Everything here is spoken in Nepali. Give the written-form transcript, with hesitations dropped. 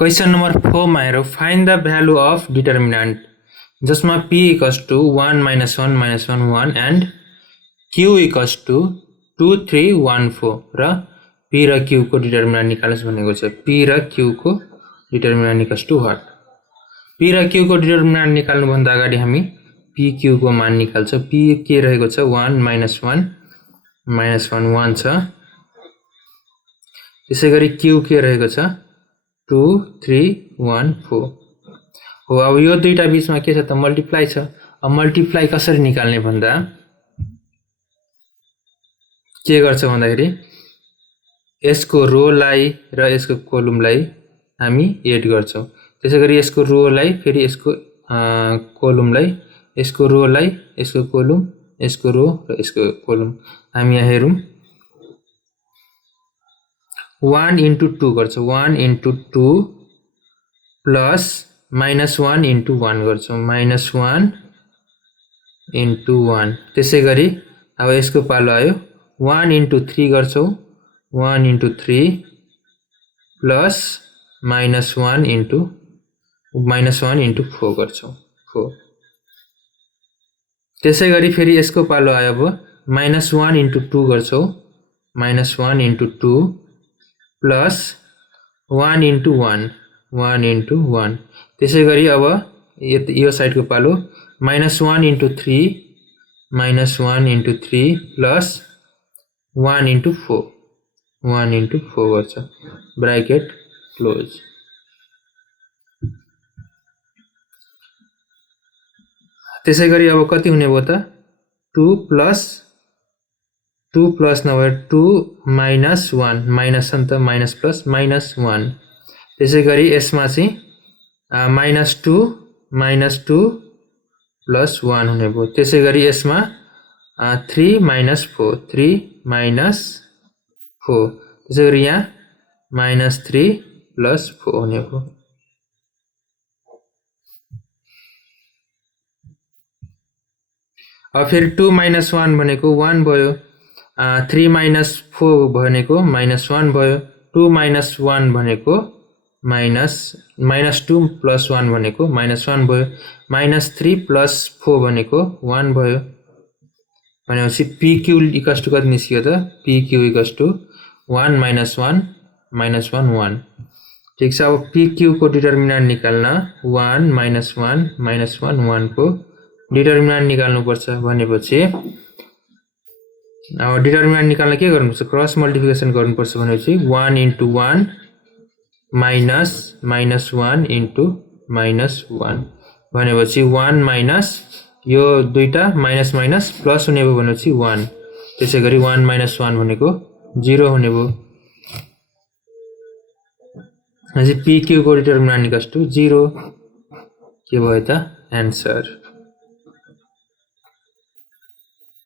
क्वेश्चन नंबर 4 मा हेरौं find the value of determinant जसमा p = 1 - 1 - 1 1 एन्ड q = 2 3 1 4 र p र q को डिटर्मिनेन्ट निकाल्नुस् भनेको छ। p र q को determinant equals to what? p र q को डिटर्मिनेन्ट निकाल्नु भन्दा अगाडि हामी p q को मान निकाल्छौं। p के रहेको छ 1 - 1 - 1 1 छ। त्यसैगरी q के रहेको छ 2 3 1 4 हो। अब यो दुईटा बीचमा के छ त मल्टिप्लाई छ। अब मल्टिप्लाई कसरी निकाल्ने भन्दा के गर्छ भन्दाखेरि यसको रोलाई र यसको कोलमलाई हामी एड गर्छौं। त्यसैगरी यसको रोलाई फेरि यसको कोलमलाई, यसको रोलाई यसको कोलम, यसको रो र यसको कोलम हामी यहाँ हेरौं 1 into 2 गर्छौं। 1 into 2 plus -1 into 1 गर्छौं। -1 into 1 त्यसैगरी अब यसको पालो आयो 1 into 3 गर्छौं। 1 into 3 plus -1 into 4 गर्छौं 4। त्यसैगरी फेरि यसको पालो आयो अब -1 into 2 गर्छौं। -1 into 2 plus 1 into 1 1 into 1 त्यसैगरी अब यो साइडको पालो -1 into 3 -1 into 3 plus 1 into 4 1 into 4 गर्छ ब्र्याकेट क्लोज। त्यसैगरी अब कति हुने भयो त 2 plus नभएर 2 minus 1 माइनस छ नि त माइनस प्लस -1 त्यसैगरी यसमा चाहिँ -2 plus 1 हुने भयो। त्यसैगरी यसमा 3 minus 4 3 minus 4 त्यसैगरी यहाँ -3 plus 4 हुने भयो। अब फेरि 2 minus 1 भनेको 1 भयो। 3 minus 4 भनेको -1 भयो। 2 minus 1 भनेको -2 plus 1 भनेको -1 भयो। -3 plus 4 भनेको 1 भयो। भनेपछि pq इक्वल्स टु कति निस्कियो त pq इक्वल्स टु 1 - 1 - 1 1। ठीक छ। अब pq को डिटर्मिनेन्ट निकाल्न 1 - 1 - 1 1 को डिटर्मिनेन्ट निकाल्नु पर्छ भनेपछि अब डिटर्मिनेन्ट निकाल्न के गर्नुपर्छ क्रस मल्टिप्लिकेसन गर्नुपर्छ भनेपछि 1 into 1 minus -1 into -1 भनेपछि 1 minus यो दुईटा माइनस माइनस प्लस हुने भयो भनेपछि 1 त्यसैगरी 1 - 1 भनेको 0 हुने भयो। अनि pq को डिटर्मिनेन्ट इक्वल्स टु 0 के भयो त आन्सर।